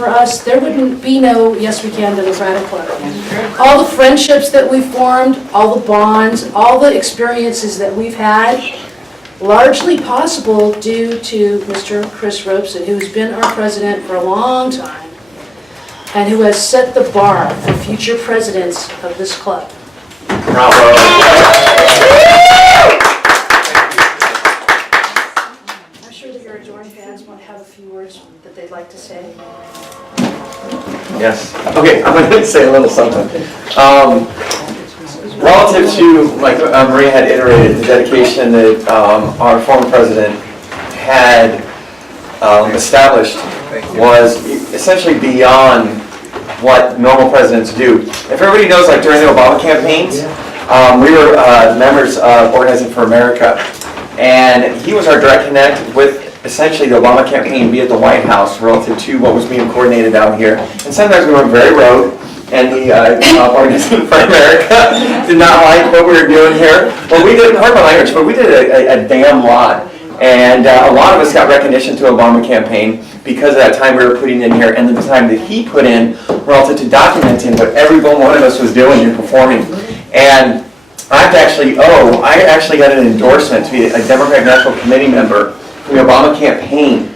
For us, there wouldn't be no Yes We Can Democratic Club. All the friendships that we've formed, all the bonds, all the experiences that we've had, largely possible due to Mr. Chris Robeson, who's been our president for a long time, and who has set the bar for future presidents of this club. Bravo. I'm sure that your adoring fans might have a few words that they'd like to say. Yes. Okay, I'm going to say a little something. Relative to, like Maria had iterated, the dedication that our former president had established was essentially beyond what normal presidents do. If everybody knows, like during the Obama campaigns, we were members of Organizing for America, and he was our direct connect with essentially the Obama campaign, be at the White House, relative to what was being coordinated down here. And sometimes we went very rogue, and the Organizing for America did not like what we were doing here. Well, we did, pardon my language, but we did a damn lot. And a lot of us got recognition to Obama campaign because of that time we were putting in here, and the time that he put in relative to documenting what every one of us was doing and performing. And I actually got an endorsement to be a Democratic National Committee member from the Obama campaign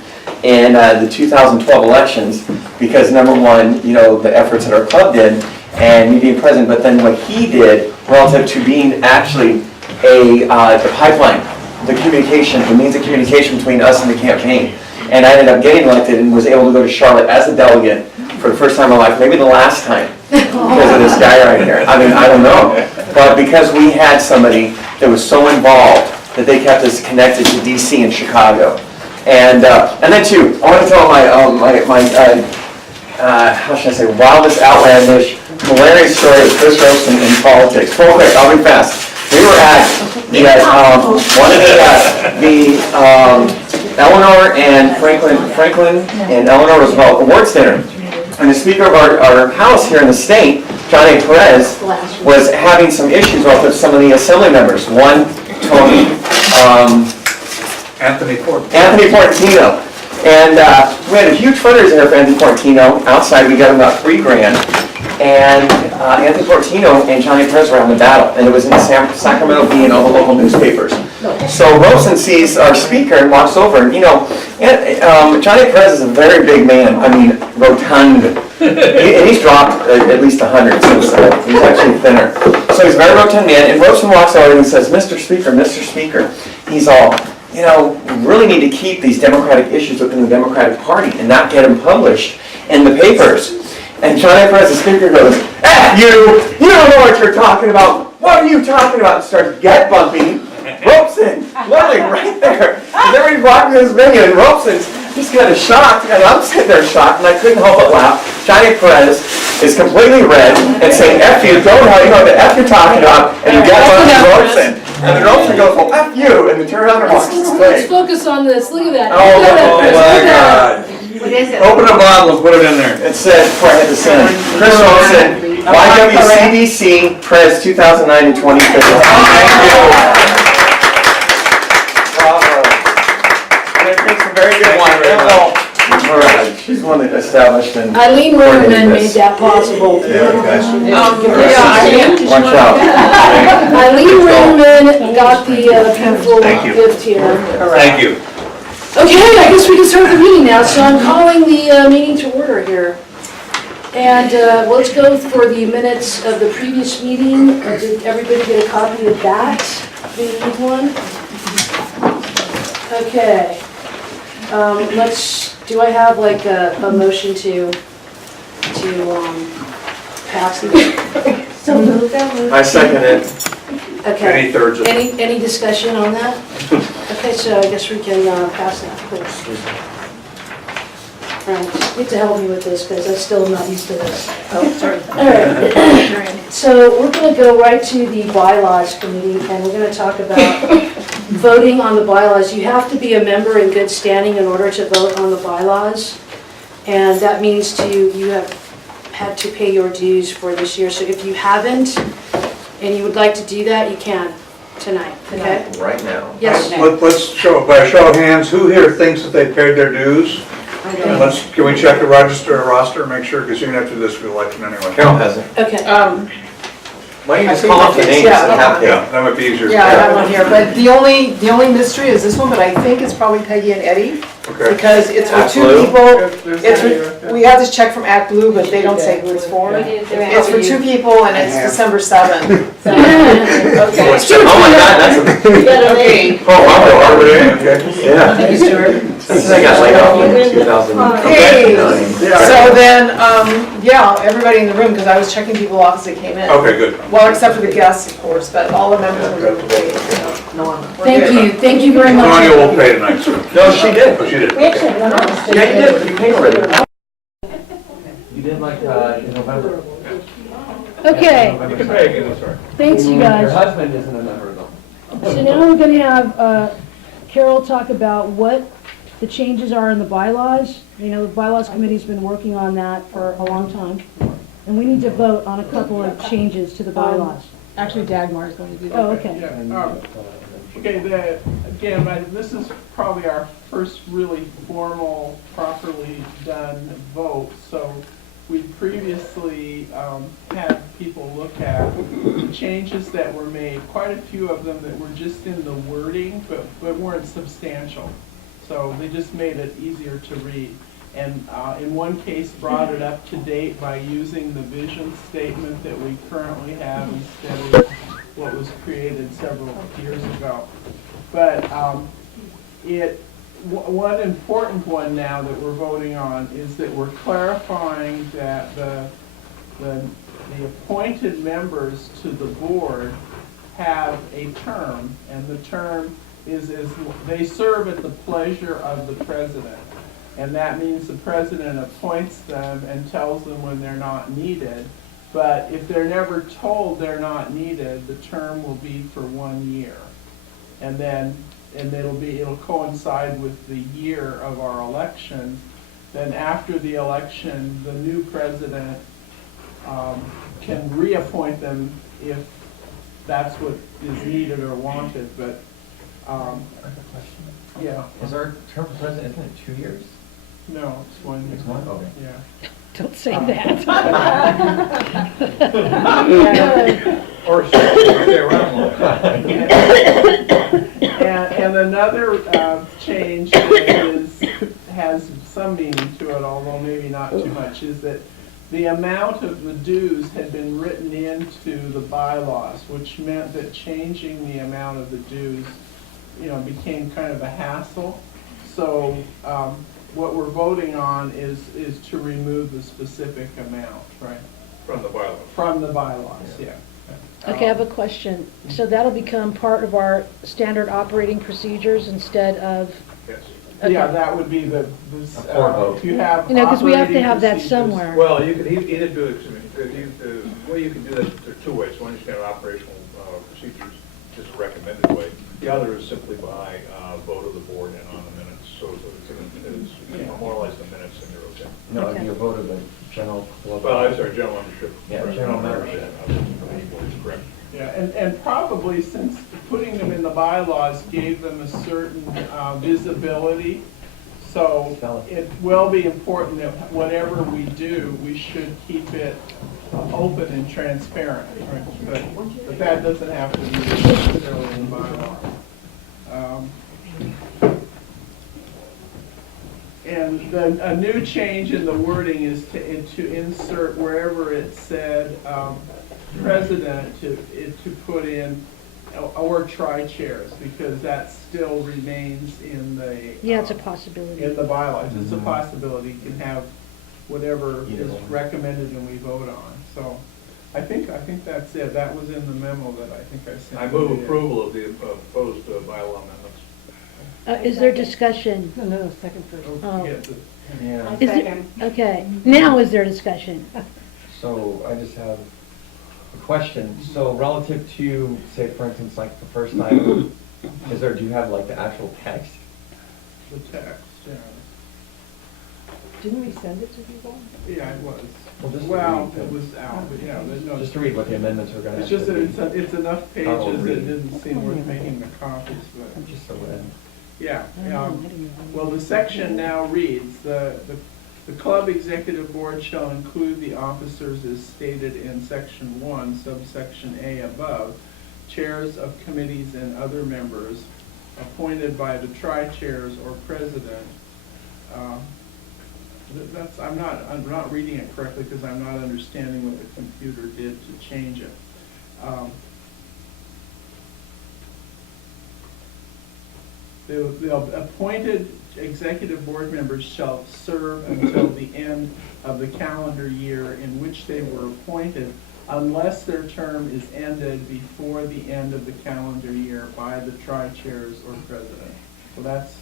in the 2012 elections, because number one, you know, the efforts that our club did and me being president, but then what he did relative to being actually the pipeline, the communication, the means of communication between us and the campaign. And I ended up getting elected and was able to go to Charlotte as a delegate for the first time in my life, maybe the last time, because of this guy right here. I mean, I don't know. But because we had somebody that was so involved that they kept us connected to DC and Chicago. And then too, I want to tell my how should I say, wildest, outlandish, hilarious story of Chris Robeson in politics. Real quick, I'll be fast. We were at the Eleanor and Franklin and Eleanor Roosevelt Awards dinner. And the speaker of our house here in the state, John A. Perez, was having some issues with some of the assembly members. One, Tony, Anthony Portino. And we had a huge fundraiser here for Anthony Portino. Outside, we got him about $3,000. And Anthony Portino and Johnny Perez were having a battle. And it was in the Sacramento Bee and all the local newspapers. So Robeson sees our speaker and walks over. And, you know, Johnny Perez is a very big man. I mean, rotund. And he's dropped at least 100 since then. He's actually thinner. So he's a very rotund man. And Robeson walks over and he says, Mr. Speaker, he's all, you know, we really need to keep these democratic issues within the Democratic Party and not get them published in the papers. And John A. Perez, the speaker, goes, F you! You don't know what you're talking about! What are you talking about? And starts gut bumping Robeson, literally right there. And everybody's walking to this venue, and Robeson's just kind of shocked, and I'm sitting there shocked, and I couldn't help but laugh. John A. Perez is completely red and saying, F you, don't know, you know what the F you're talking about, and you gut bumping Robeson. And the Robeson goes, well, F you, and the turn around and walks his Let's way. focus on this. Look at that. Oh, Look at that. my Look at that. God. What is it? Open a bottle and put it in there. It said, before I hit the send, Chris Robeson, YWC Prez 2009 and 2015. Thank you. Bravo. And it takes some very good wine right now. She's one that established and... Eileen Ruderman made that possible. Watch out. Eileen Ruderman got the beautiful gift here. Thank you. Okay, I guess we can start the meeting now. So I'm calling the meeting to order here. And let's go for the minutes of the previous meeting. Did everybody get a copy of that? Do you need one? Okay. Do I have like a motion to pass this? So moved. I second it. Okay. Any thirds of it? Any discussion on that? Okay, so I guess we can pass that, please. All right, you have to help me with this because I still am not used to this. Oh, sorry. All right. So we're going to go right to the bylaws committee, and we're going to talk about voting on the bylaws. You have to be a member in good standing in order to vote on the bylaws, and that means you have had to pay your dues for this year. So if you haven't, and you would like to do that, you can tonight, okay? Right now. Yes. Let's show, by a show of hands, who here thinks that they paid their dues? And can we check the register roster and make sure, because you're gonna have to do this for the election anyway. Carol has it. Okay. Why don't you I just think call off the that- names yeah, and have Yeah, them? that might be easier. Yeah, I have one here, but the only mystery is this one, but I think it's probably Peggy and Eddie, Okay. because it's for Act 2 Blue? people. We have this check from Act Blue, but they don't say who it's for. It's for 2 people and it's December 7th. Okay. Oh my God, that's a, Okay. oh, wow, Arbor Day, okay. yeah. Thank you, Stuart. Since I got laid off in 2009. Okay, so then, yeah, everybody in the room, because I was checking people off as they came in. Okay, good. Well, except for the guests, of course, but all the members of the room, Thank you very much. Sonia will pay tonight, sir. No, she did. Oh, she did. We actually have one on the stage. Yeah, you did, you paid already. You did like, in November. Okay, You can pay again, that's right. thanks you Your guys. husband isn't a member though. So now we're gonna have Carol talk about what the changes are in the bylaws. You know, the bylaws committee's been working on that for a long time. And we need to vote on a couple of changes to the bylaws. Actually, Dagmar is going to do that. Oh, okay. Okay, again, this is probably our first really formal, properly done vote. So we previously had people look at the changes that were made, quite a few of them that were just in the wording, but weren't substantial. So they just made it easier to read. And in one case, brought it up to date by using the vision statement that we currently have instead of what was created several years ago. But one important one now that we're voting on is that we're clarifying that the appointed members to the board have a term, and the term is they serve at the pleasure of the president. And that means the president appoints them and tells them when they're not needed. But if they're never told they're not needed, the term will be for 1 year. And it'll coincide with the year of our election. Then after the election, the new president can reappoint them if that's what is needed or wanted. But yeah, Is our term for president, isn't it 2 years? no, it's 1 year. It's one? Okay. Yeah. Don't say that. Or stay around longer. And another change that has some meaning to it, although maybe not too much, is that the amount of the dues had been written into the bylaws, which meant that changing the amount of the dues, became kind of a hassle. So what we're voting on is to remove the specific amount, right? From the bylaws. From the bylaws, yeah. Okay, I have a question. So that'll become part of our standard operating procedures instead of, Yes. Yeah, okay. that would be the floor vote. if you have Because we have to operating have that procedures. somewhere. Well, you could either do it, the way you can do that, there are 2 ways. One is kind of operational procedures, just a recommended way. The other is simply by vote of the board and on the minutes. So it's memorialize the minutes and you're okay. No, Okay. you voted the general. Well, I'm sorry, general membership. Yeah, general membership. Correct. Yeah, and probably since putting them in the bylaws gave them a certain visibility, so it will be important that whatever we do, we should keep it open and transparent, right? But that doesn't have to be necessarily in the bylaw. And then a new change in the wording is to insert wherever it said president to put in or tri-chairs, because that still remains in the Yeah, it's a possibility. in the bylaws. It's a possibility. You can have whatever is recommended and we vote on. So I think that's it. That was in the memo that I think I sent. I move approval of the proposed bylaw amendments. Is there discussion? No, second first. Oh. Yeah, the- Yeah, Is it, okay, now is there discussion? so I just have a question. So relative to, say, for instance, like the first item, do you have like the actual text? The text, yeah. Didn't we send it to people? Yeah, it was. Well, just to Well, read it them. was out, but yeah, there's no. Just to read what the amendments are going to It's just that it's enough I'll pages that it read. didn't seem worth making the copies, I'm but. just so glad. Yeah, well, the section now reads, the club executive board shall include the officers as stated in section 1, subsection A above, chairs of committees and other members appointed by the tri-chairs or president. I'm not reading it correctly because I'm not understanding what the computer did to change it. The appointed executive board members shall serve until the end of the calendar year in which they were appointed, unless their term is ended before the end of the calendar year by the tri-chairs or president. So that's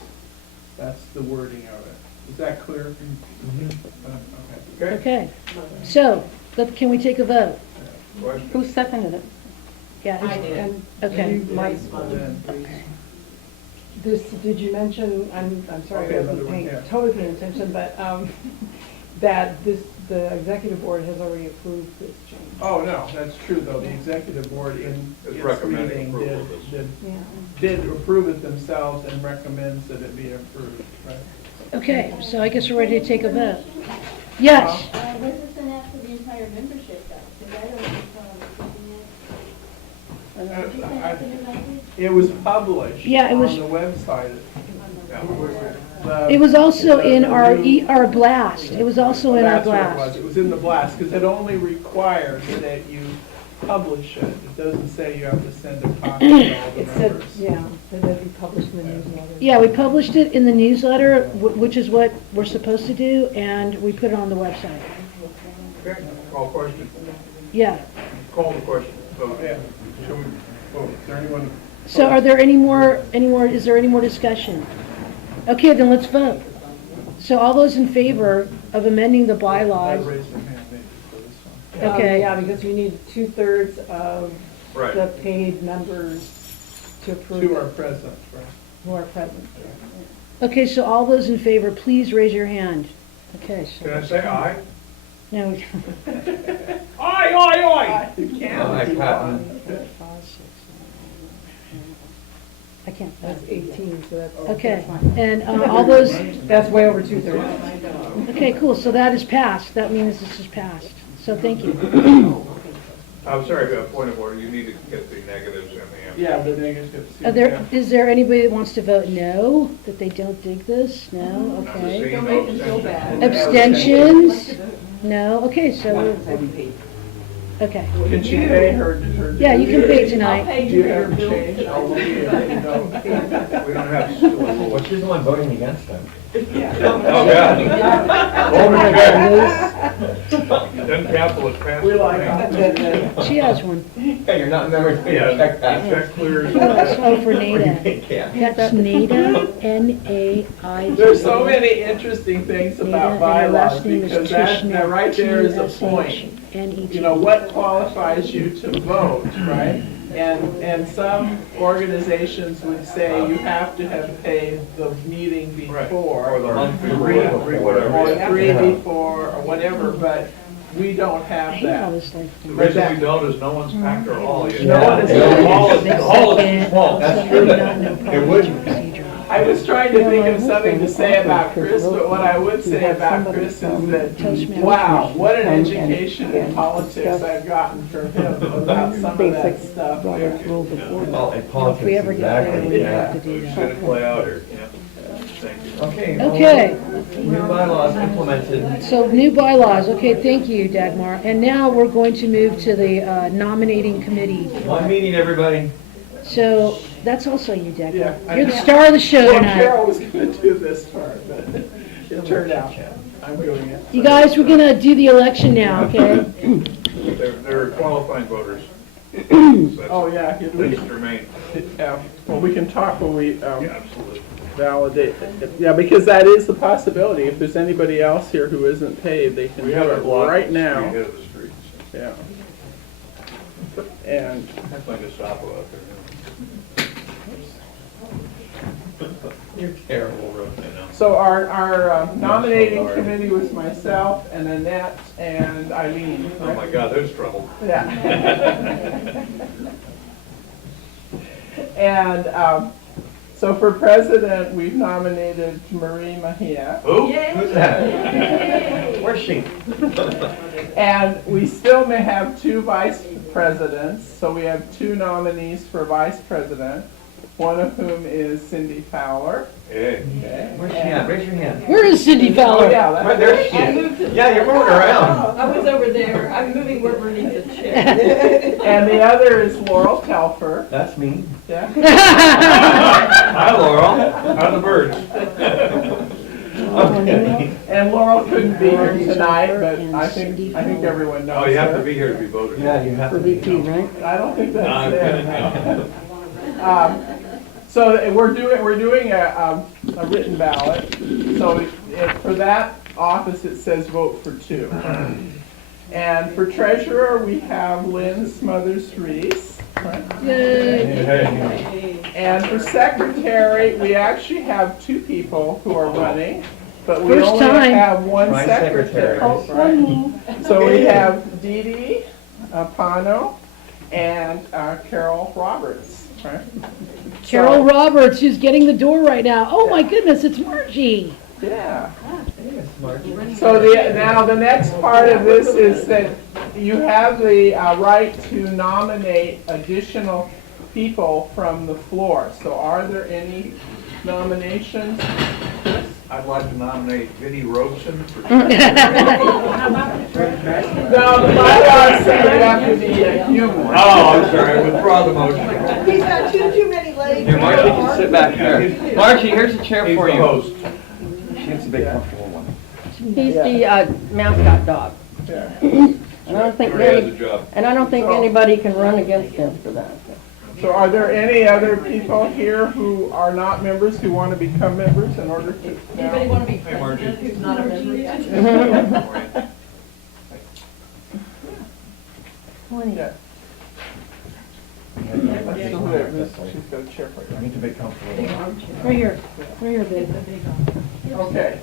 the wording of it. Is that clear? Okay. Okay, so, can we take a vote? Who seconded it? Yeah. I did. Okay. Then please. This, did you mention, I'm sorry, Okay, I another wasn't one, yeah. totally paying attention, but that the executive board has already approved this change. Oh, no, that's true, though. The executive board in It's its recommending meeting approval of this. did approve it themselves and recommends that it be approved, right? Okay, so I guess we're ready to take a vote. Yes, Was this an act for the entire membership though? Because I don't recall receiving it. Did you send out the new language? It was published Yeah, it was- on the website. it was also in our blast. It was also in our That's what it was. blast. It was in the blast, because it only requires that you publish it. It doesn't say you have to send a copy to all the It said, members. yeah, that it'd be published in the newsletter. Yeah, we published it in the newsletter, which is what we're supposed to do, and we put it on the website. Okay, call question. Yeah. Call the question. Vote. Yeah. Should we vote? Is there anyone? So are there is there any more discussion? Okay, then let's vote. So all those in favor of amending the I'd bylaws? raise their hand maybe for this one. Okay. Yeah, because we need 2/3 of Right. the paid members to approve Two are it, present, right? who are present. Okay, so all those in favor, please raise your hand. Okay, so. Can I say aye? No. Aye, aye, aye! You can't. Aye, if you Patton. want. I can't. That's 18, so that's. Okay, that's fine. and all those, That's way over 2/3. okay, cool, so that is passed. That means this is passed. So thank you. I'm sorry, point of order, you need to get the negatives and the. Yeah, the negatives. Is there anybody that wants to vote no, that they don't dig this? No, okay. Don't make them feel bad. Abstentions? No, okay, so, okay. Can she pay her? Yeah, you can pay I'll tonight. pay Do you for your have bill change? tonight. I'll look at it. No. We don't have. Well, she's the one voting against them. Oh, God. Then capital is passed. We like that. She has one. Yeah, you're not a member, Yeah, check the check clears. Oh, for Nada. Yeah. That's Nada, N-A-I-D-A. There's so many interesting things about Nada, and her bylaws, last name is because that right there is a point. T-S-H-N-E-T. You know, what qualifies you to vote, right? And some organizations would say you have to have paid the meeting Right. before. Or the month Three, before, whatever. or Yeah. three before, or whatever, but we don't I have hate all that. this like. The reason we don't is no one's packed our hall yet. No one is- The hall is Second, small, that's also true. not no It parliamentary would. procedure. I was trying to think of something to say about Chris, but what I would say about Chris is that, wow, what an education in politics I've gotten from him about some of that stuff. Well, in Well, if politics, we ever get there, exactly, we have to yeah. do Should that. it play out here? Yeah. Thank you. Okay. Okay. New bylaws implemented. So new bylaws, okay, thank you, Dagmar. And now we're going to move to the nominating committee. One meeting, everybody. So that's also you, Yeah, Dagmar. I- You're the star of the show Well, tonight. Carol was gonna do this part, but it turned out I'm doing it. You guys, we're gonna do the election now, okay? They're qualifying voters. Oh, yeah, That's we, germane. well, we can talk when we Yeah, absolutely. validate. Yeah, because that is the possibility. If there's anybody else here who isn't paid, they can We do have it it blocked. right now. Head of the street. Yeah. And That's like a stop out there. You're terrible, Rose. so our nominating committee was myself and Annette and Eileen. Oh, my God, there's trouble. Yeah. And So for president, we've nominated Marie Mejia. Who? Who's that? Where's she? And we still may have 2 vice presidents, so we have 2 nominees for vice president, one of whom is Cindy Fowler. Hey. Okay. Where's she at? Raise your hand. Where is Cindy Oh, Fowler? yeah, Right, that's there she is. Yeah, you're moving around. I was over there, I'm moving where Bernie's a chair. And the other is Laurel Telfer. That's me. Yeah. Hi, Laurel. How are the birds? Okay. And Laurel couldn't be here tonight, but I think everyone knows Oh, you have her. to be here to be voted. Yeah, you have For to be. VP, right? I don't think No, that's I'm there. kidding. So we're doing a written ballot. So for that office, it says vote for 2. And for treasurer, we have Lynn Smothers-Reese. Right? Hey. And for secretary, we actually have 2 people who are running, but we First only time. have 1 My secretary. secretary. Right? So we have Dee Dee Pano and Carol Roberts. Right? Carol Roberts, who's getting the door right now. Oh my goodness, it's Margie. Yeah. So now the next part of this is that you have the right to nominate additional people from the floor. So are there any nominations? I'd like to nominate Vinnie Robeson for. No, the bylaws say you have to be a human. Oh, I'm sorry, I withdraw the motion. He's got too many legs. Here, Marcy can sit back there. Marcy, here's a chair He's for the you. host. She gets a big comfortable one. He's the mascot dog. Yeah. And I don't think Already has a any, job. and I don't think anybody can run against him for that. So are there any other people here who are not members who want to become members in order to? Anybody want to be Hey, Margie. president who's not a member yet? Yeah. She's got a chair for you. I need to be comfortable. Right here, babe. Okay,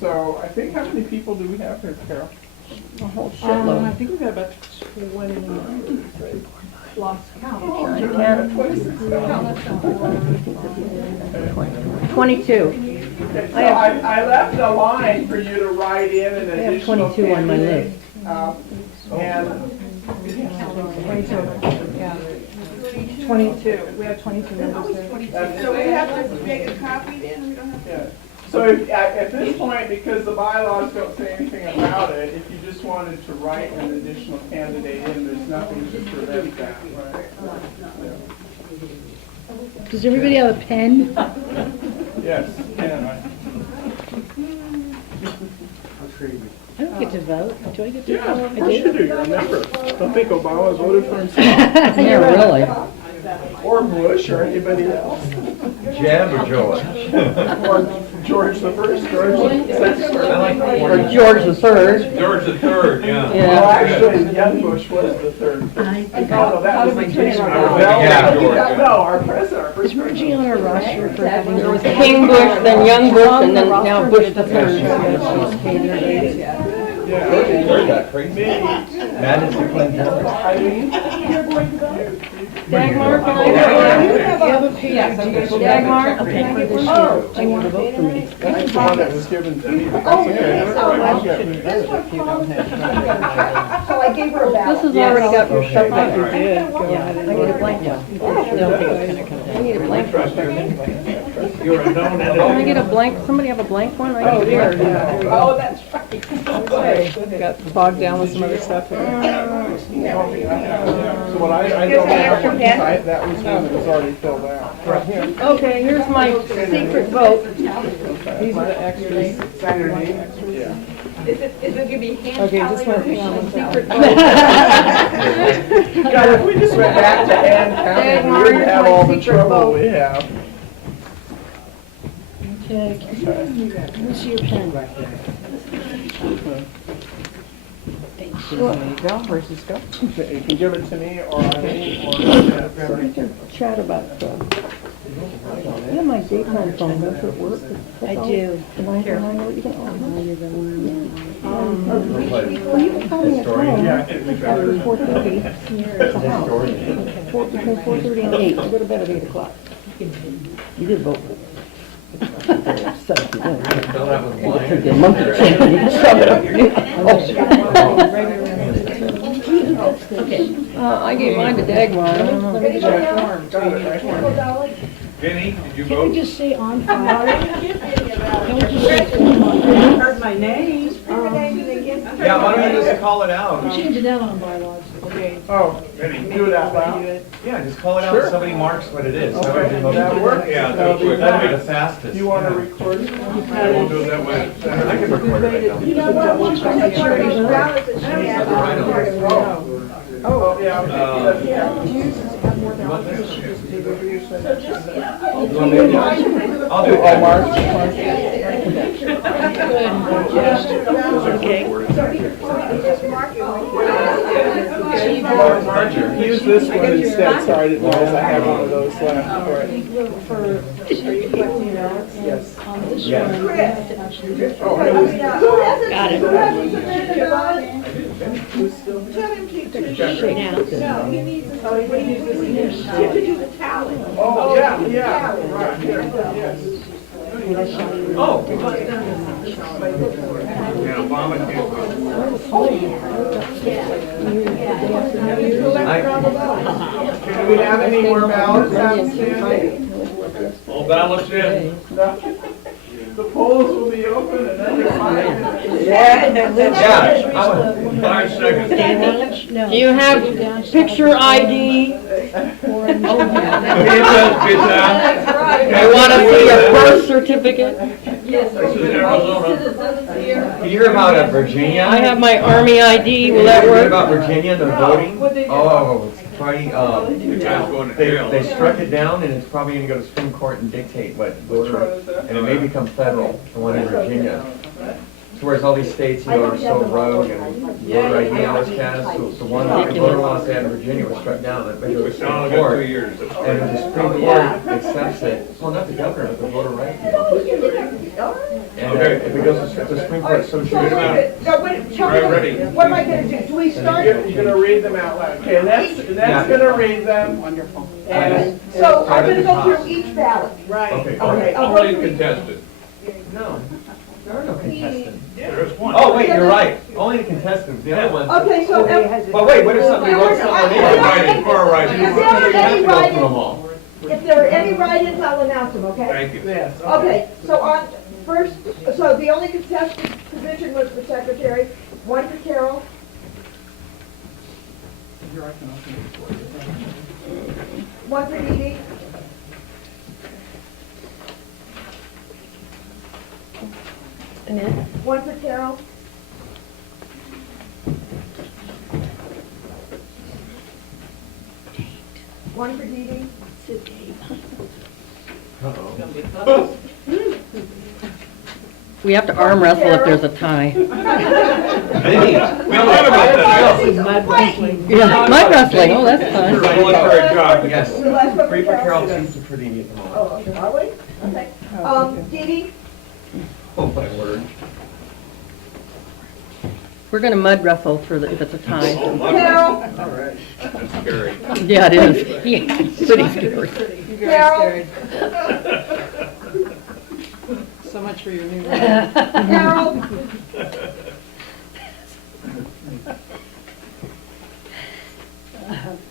so I think how many people do we have here, Carol? A whole I shitload. think we've got about 20, lost count. 22. Okay, so I left a line for you to write in an I have additional 22 on my candidate. list. And 22, we have 22 members there. So we have to make a copy then, we don't have to. yeah. So at this point, because the bylaws don't say anything about it, if you just wanted to write an additional candidate in, there's nothing to prevent that, right? Does everybody have a pen? Yes, and I don't get to vote. Do I get to yeah, vote? of I course you do, you're a member. Don't think Obama voted for himself, Yeah, really. or Bush, or anybody else, Jeb or George? or George the First, George the Second, Or George the Third. George the Third, yeah. Well, actually, young Bush was the third. Oh, no, that was my Yeah, George, yeah. No, our president, our Is first Margie on our roster for having There was King Bush, then young Bush, and then now Bush the Third? Where's that crazy? Madness and Clinton. Dagmar, can I have one? Dagmar, okay, for this year. Do you want to vote for me? That's the one that was given to me, but that's okay. I'll get rid of it if you don't have. So I gave her a This ballot. has already got your stuff on You it. did, go Yeah, I ahead. need a blank one. I need a blank one. You're a known Can I entity. get a blank, somebody have a blank one? Oh, here, yeah. Oh, that's right. Got bogged down with some other stuff here. So what I don't have one tonight, that was one that was already filled out. Right here. Okay, here's my secret vote. These are the extras. Yeah. Is it gonna be hand Okay, just counted or one thing on machine? the secret God, if we just went back to hand counting, we wouldn't have all the trouble we have. Okay, where's your pen back there? There you go, where's this go? You can give it to me or me or. So we can chat about, I have my daytime phone, does it work? I do. And I know what you can, oh, you're the one. Well, you can call me at home after 4:30 at the house. Between 4:30 and 8, I go to bed at 8 o'clock. You did vote. Very upset if you didn't. Fill that with wine. Take your monkey chain and you can shove it up your I gave mine to Dagmar. I don't know. Vinnie, did you Can vote? we just say on file? Heard my name. Yeah, why don't you just call it out? Change that on bylaws. Okay. Oh, Vinnie? do it out loud. Yeah, just call it out, Sure. so somebody marks what it is. Okay, that works. Yeah, That'll be That'll be the fine. fastest. Do you want to record it? I will do it that way. I can record it right now. You know what, once you take one of those ballots and Oh, yeah. You want this? I'll do I'll do it. Oh, Mark. Use this one instead, sorry, I didn't realize I had one of those left. Are you collecting ballots? Yes. On this Yes. one, you have to actually. Got it. Oh, yeah, right, here, yes. Oh. Yeah, Obama can't vote. Do we have any more ballots outstanding? All ballots in. The polls will be open in under 5 minutes. Yeah, I would- 5 seconds. Do you have picture ID? I want to see your birth certificate. This is Arizona. Did you hear about Virginia? I have my Army ID, will Did that you hear work? about Virginia, the voting? Oh, it's probably, The guy's going to jail. they struck it down and it's probably gonna go to Supreme Court and dictate what voter, and it may become federal, the one in Virginia. So whereas all these states, you know, are so rogue and voter ID and all this kind of, so the one voter laws they had in Virginia was struck down, and it goes to It's the only Supreme got 2 Court. years. That's And if the Supreme Court accepts it, well, not the governor, but the voter rights. And if it goes to the Supreme Court, so should Wait a it. minute. No, wait, tell me, Right, ready. what am I gonna do? Do we start? You're gonna read them out loud. Okay, that's gonna read them. Wonderful. And, So Start I'm at gonna the go top. through each ballot. right. Okay, Okay, I'll Only go through. contested. No, there are no contestants. There's one. Oh, wait, you're right. Only the contestants, the other ones. Okay, so, But wait, what if somebody wrote something Far in? right, far right. Is You there have any to go through them write-ins? all. If there are any write-ins, I'll announce them, okay? Thank you. Yes. Okay, so on, first, so the only contested position was for secretary, one for Carol, Here, I can open it for you. one for Dee Dee, one for Carol, one for Dee Dee, We have to arm wrestle if there's a tie. We thought about that. Yeah, mud wrestling, oh, that's fun. Military job. Yes. the last one for Free for Carol. Carol, teacher for the immediate moment. Oh, okay, are we? Okay. Dee Dee, Oh, my word. We're gonna mud wrestle for the, if it's a tie. Carol, That's scary. Yeah, it is. Yeah, pretty scary. Carol, So much for your new. Carol,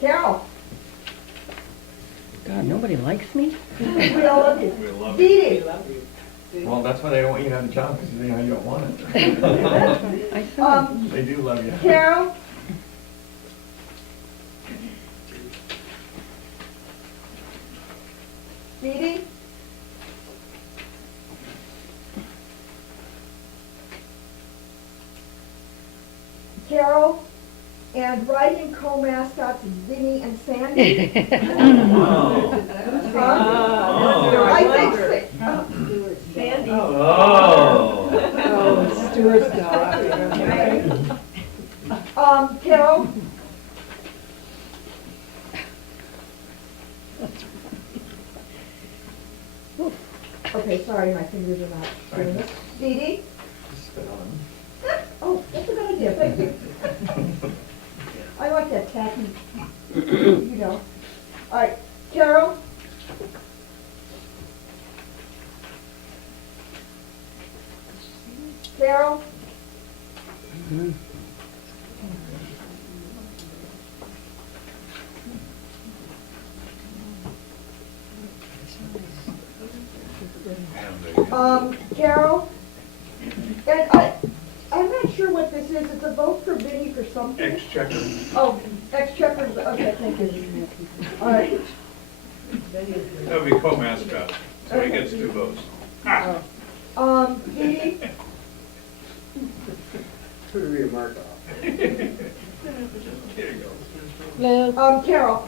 Carol, God, nobody likes me? we all love you. We love you. Dee Dee, Well, that's why they don't want you to have the job, because they know you don't want it. I said, They do love you. Carol, Dee Dee, Carol, and riding co-mascots Vinnie and Sandy. I think Sandy. Oh. Oh, Stuart's dog. Carol, okay, sorry, my fingers are not doing this. Dee Dee? Spit on. Oh, that's a good idea, thank you. I like that tacky, you know. All right, Carol, Carol? Carol? And I'm not sure what this is, it's a vote for Vinnie for something? Exchequer. Oh, exchequer, okay, thank you. All right. That would be co-mascot, so he gets 2 votes. Dee Dee? Could be a mark off. There you go. Liz, Carol?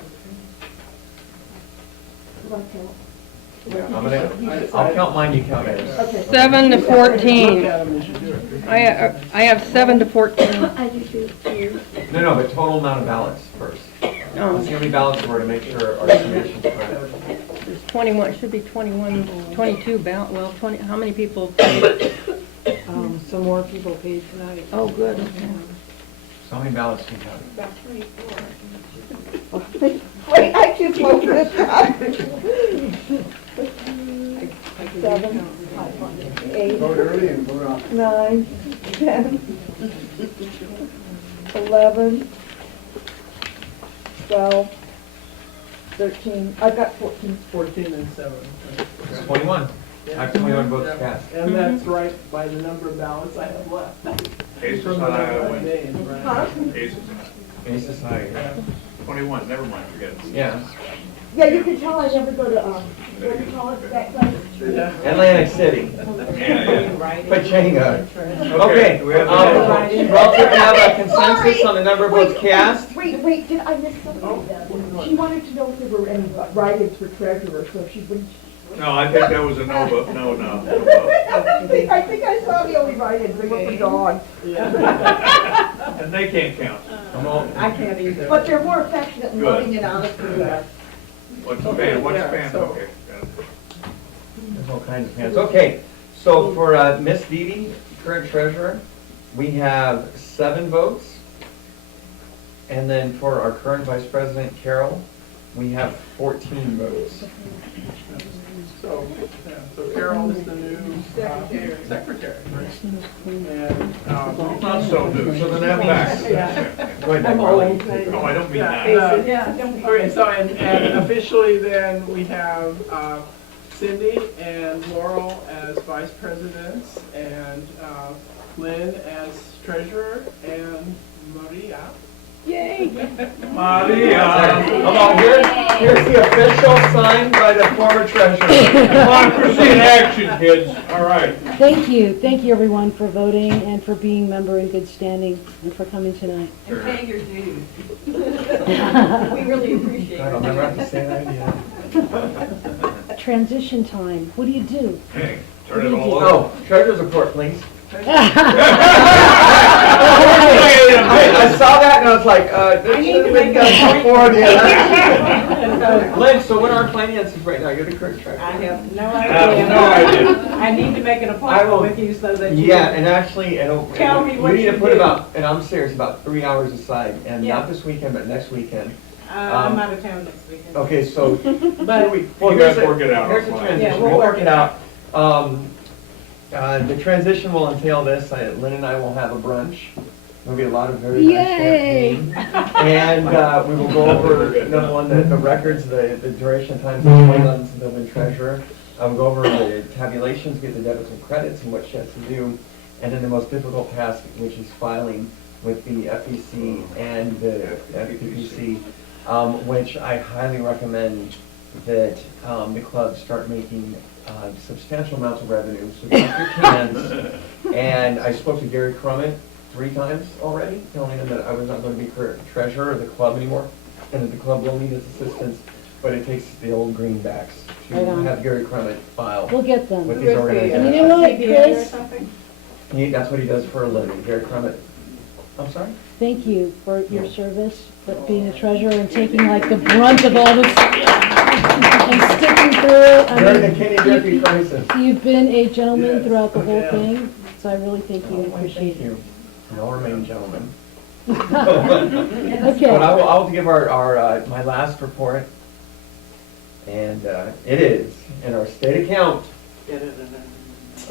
Come on, Carol. I'll count mine, you count yours. Okay. 7 to 14. Look at 'em as you do it. I have 7 to 14. No, but total amount of ballots first. Oh, Let's see how many ballots were to make sure our estimation's correct. there's 21, should be 21, 22 ballot, well, 20, how many people? Some more people paid tonight. Oh, good. So how many ballots do you have? About 24. Wait, I just looked this up. 7, 8, Vote early and vote often. 9, 10, 11, 12, 13, I've got 14. 14 and 7. It's 21. I have 21 votes cast. And that's right by the number of ballots I have left. Ace From is the high, number I of win. names, right? Huh? Ace is high. Ace is high. 21, never mind, forget it. Yeah. Yeah, you can tell I never go to, what do you call it, that place? Yeah. Atlantic City. Yeah, Pachanga. Okay, we have relative to have a consensus on the number of votes cast. Wait, did I miss something? She wanted to know if there were any write-ins for treasurer, so she wouldn't. No, I think that was a no vote, no vote. I think I saw the only write-ins, they were for Dawn. And they can't count. I can't either. But they're more affectionate and Good. loving and honest than that. What's Okay, fan, what's yeah, fan, so- okay. got it. There's all kinds of hands. Okay, so for Miss Dee Dee, current treasurer, we have 7 votes. And then for our current vice president, Carol, we have 14 votes. So Carol is the new secretary. And, Not so new, so then that back. Go ahead, I'm Marley. old. No, I don't mean that. Okay, so, and officially then, we have Cindy and Laurel as vice presidents, and Lynn as treasurer, and Maria. Yay! Maria. Come on, here's the official signed by the former treasurer. Democracy in action, kids. All right. Thank you everyone for voting and for being member in good standing and for coming tonight. And pay your dues. We really appreciate God, I'll never have to say that again. Transition time, what do you do? Hey, turn it all over. Oh, treasurer's report, please. Wait a I saw that and I was like, this should have been done before the election. Lynn, so what are our finances right now? You're the current treasurer. I have no I have no idea. I need to make an I will- appointment with you so that you. Yeah, and actually, Tell me what we need to you put do. about, and I'm serious, about 3 hours aside, and Yeah. not this weekend, but next weekend. I'm out of town next weekend. Okay, so, But, well, You here's guys work it out Here's the offline. transition, Yeah, we'll we'll work it out. The transition will entail this, Lynn and I will have a brunch. There'll be a lot of very nice champagne. And we will go over, number one, the records, the duration of time since 2011 since I've been treasurer. We'll go over the tabulations, get the debits and credits and what she has to do. And then the most difficult task, which is filing with the FEC and the FPPC, which I highly recommend that the clubs start making substantial amounts of revenue, so keep your cans. And I spoke to Gary Crummett 3 times already, telling him that I was not going to be treasurer of the club anymore, and that the club will need his assistance, but it takes the old greenbacks Right to on. have Gary Crummett file We'll get them. with these organizations. And you know what, Chris? That's what he does for a living, Gary Crummett. I'm sorry? Thank you for your service, for being a treasurer and taking like the brunt of all this and sticking through it. I During the mean, Kenny Griffey crisis. you've been a gentleman throughout the whole Yeah. thing, so I really thank you and appreciate Thank it. you. And I'll remain gentlemen. Okay. But I'll give our my last report, and it is in our state account.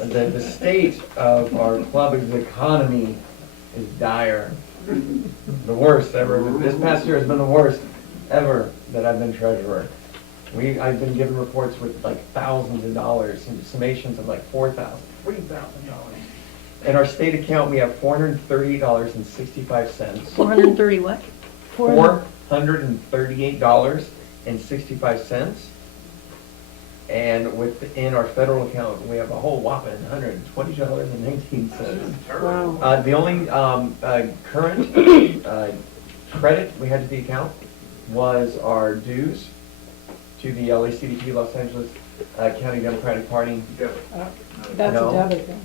the state of our club's economy is dire. The worst ever. This past year has been the worst ever that I've been treasurer. I've been given reports with like thousands of dollars and summations of like $4,000. In our state account, we have $438.65. 430 what? $438.65. And within our federal account, we have a whole whopping $120.19. Wow. The only current credit we had to the account was our dues to the LACDP, Los Angeles County Democratic Party. That's No. a debit then.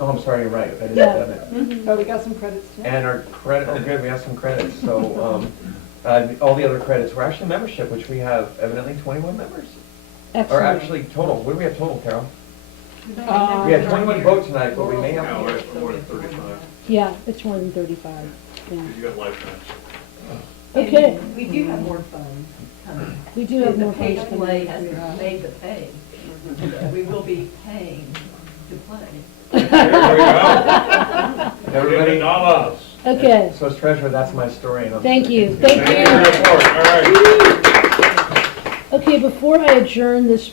Oh, I'm sorry, you're right. I didn't Yeah. have it. Oh, we got some credits too? And our credit, oh good, we have some credits. So all the other credits were actually membership, which we have evidently 21 members. Or Excellent. actually total. What do we have total, Carol? We Um, had 21 votes tonight, but we may have. No, it's more than 35, Yeah, it's more than 35. Yeah. because you got lifetimes. Okay, We do have more funds coming. we do have more The pay funds to play coming. has made the pay. We will be paying to play. There we go. Everybody. All us. Okay, So as treasurer, that's my story. And I'm- thank you, Thank you for your report, all right. Okay, before I adjourn this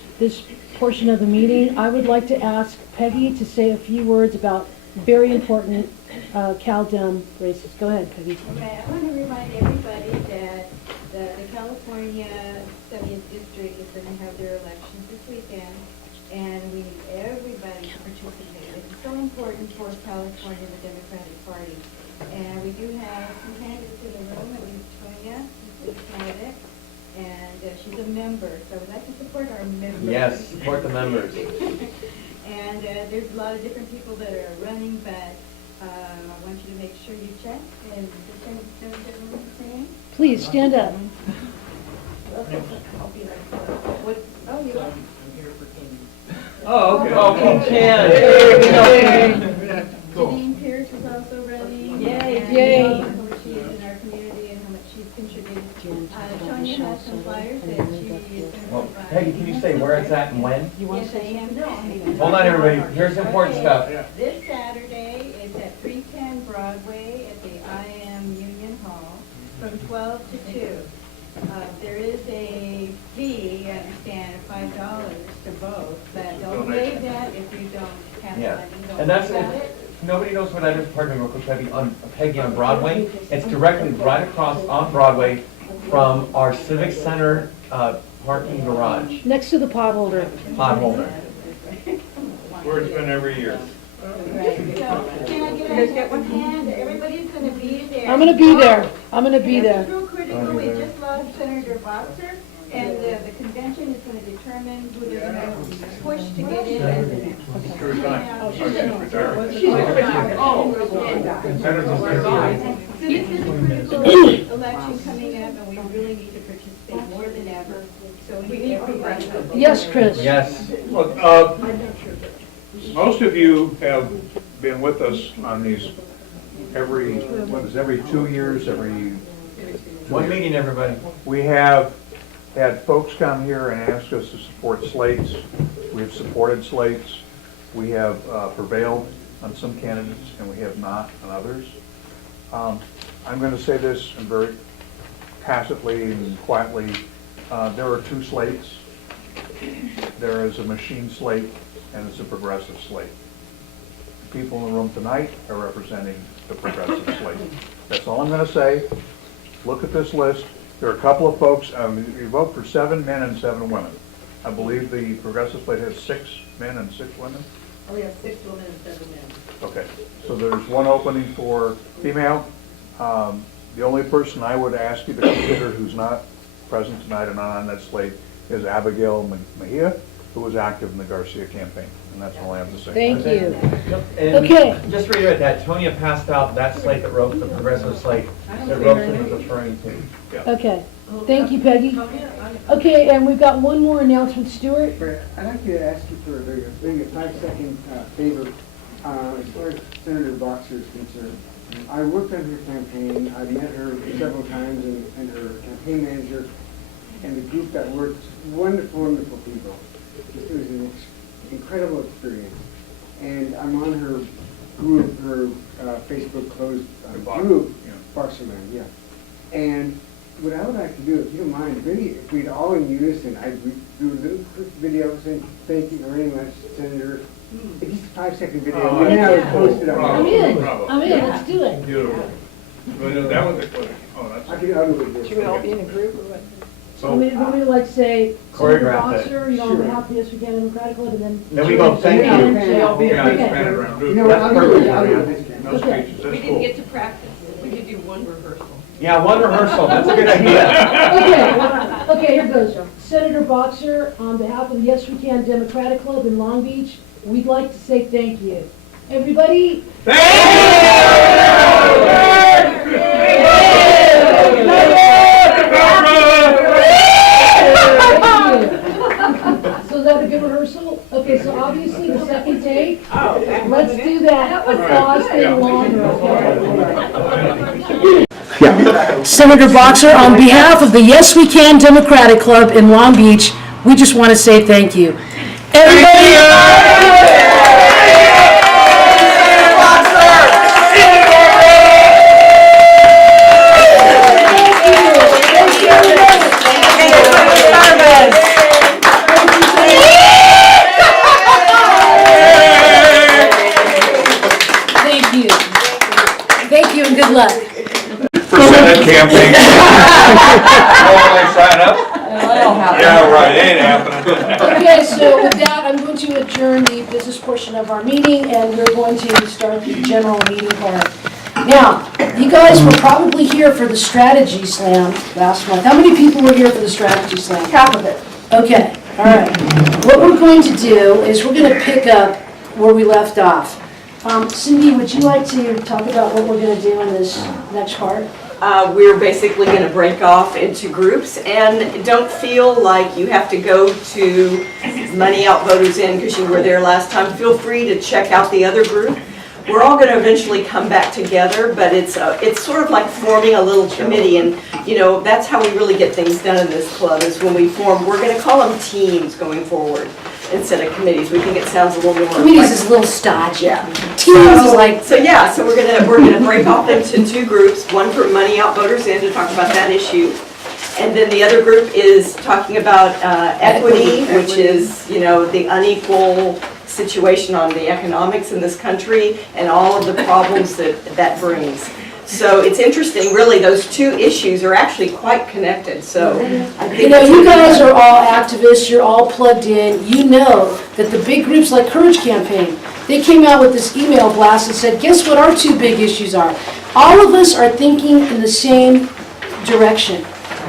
portion of the meeting, I would like to ask Peggy to say a few words about very important Cal Dem races. Go ahead, Peggy. Okay, I want to remind everybody that the California 70th District is going to have their elections this weekend, and we need everybody to participate. It's so important for California, the Democratic Party. And we do have some candidates in the room, at least Tonya, who's a candidate, and she's a member, so we'd like to support our members. Yes, support the members. And there's a lot of different people that are running, but I want you to make sure you check, and just send everyone the same. Please, stand up. What, oh, you are? Oh, okay. Oh, Ken. Janine Pierce is also running. Yay. And Yay. how much she is in our community and how much she's contributed. Tonya has some flyers that she is going to Well, provide. Peggy, can you say where it's at and when? Yes, I am. Hold on, everybody. Here's the important stuff. This Saturday is at 310 Broadway at the IM Union Hall from 12 to 2. There is a fee, I understand, of $5 to vote, but don't waive that if you don't have Yeah, money. Don't and that's worry about it. Nobody knows what that is. Pardon me, real quick, Peggy on Broadway. It's directly right across on Broadway from our Civic Center parking garage Next to the potholder. potholder. Where it's been every year. Right. So, can I get a hand? Everybody's gonna be there. I'm gonna be there. I'm gonna be This there. is real critical. We just lost Senator Boxer, and the convention is gonna determine who they're gonna push to get in as the next. She resigned. Oh, she's retired. So this is a critical election coming up, and we really need to participate more than ever. So we need everybody. Yes, Chris. Yes. Look, most of you have been with us on these every 2 years, One meeting, everybody. We have had folks come here and ask us to support slates. We have supported slates. We have prevailed on some candidates, and we have not on others. I'm going to say this and very passively and quietly. There are 2 slates. There is a machine slate and it's a progressive slate. The people in the room tonight are representing the progressive slate. That's all I'm going to say. Look at this list. There are a couple of folks, you vote for 7 men and 7 women. I believe the progressive slate has 6 men and 6 women. Oh, we have 6 women and 7 men. Okay, so there's 1 opening for female. The only person I would ask you to consider who's not present tonight and not on that slate is Abigail Mejia, who was active in the Garcia campaign, and that's all I have to say. Thank you. And Okay. just to reiterate that, Tonya passed out that slate that wrote the progressive slate that Rosen was referring to. Okay. Thank you, Peggy. Okay, and we've got one more announcement, Stuart. I'd like to ask you for maybe a 5-second favor as far as Senator Boxer is concerned. I worked on her campaign. I met her several times and her campaign manager and the group that worked. Wonderful, wonderful people. It was an incredible experience. and I'm on her group, her Facebook closed group, Barcelona, yeah. And what I would like to do, if you don't mind, maybe if we'd all in unison, I'd do a little quick video saying thank you very much, Senator. It's just a 5-second video, Oh, and then I would yeah. post it on. I'm in, Bravo. I'm in, let's do it. Beautiful. Well, that was a, oh, that's. I could, I'll do it. Should we all be in a group or what? I mean, if we like say, Senator Choreograph it. Boxer, you know, on Sure. behalf of the Yes We Can Democratic Club, and then. Then we go, thank you. Yeah, it's Okay. spread around. You know what, I'll do it, I'll do it. No Okay. speeches, We that's didn't cool. get to practice. We could do one rehearsal. Yeah, one rehearsal, that's a good idea. Okay, here goes. Senator Boxer, on behalf of the Yes We Can Democratic Club in Long Beach, we'd like to say thank you. Everybody, so is that a good rehearsal? Okay, so obviously the second take, let's do that applause thing longer, okay? Senator Boxer, on behalf of the Yes We Can Democratic Club in Long Beach, we just want to say thank you. Thank you and good luck. For Senate campaign. Sign up? Yeah, right, it ain't happening. Okay, so with that, I'm going to adjourn the business portion of our meeting, and we're going to start the general meeting part. Now, you guys were probably here for the strategy slam last month. How many people were here for the strategy slam? Half of it. Okay, all right. What we're going to do is we're going to pick up where we left off. Cindy, would you like to talk about what we're going to do in this next part? We're basically going to break off into groups, and don't feel like you have to go to Money Out Voters In because you were there last time. Feel free to check out the other group. We're all going to eventually come back together, but it's sort of like forming a little committee, and you know that's how we really get things done in this club is when we form. We're going to call them teams going forward instead of committees. We think it sounds a little more. Committees is a little stodgy. Yeah. Teams is like. So yeah, so we're gonna break off into two groups. One for Money Out Voters In to talk about that issue, and then the other group is talking about equity, which is the unequal situation on the economics in this country and all of the problems that brings. So it's interesting, really, those two issues are actually quite connected, so. I think You guys are all activists, you're all plugged in, you know that the big groups like Courage Campaign, they came out with this email blast and said, guess what our two big issues are? All of us are thinking in the same direction.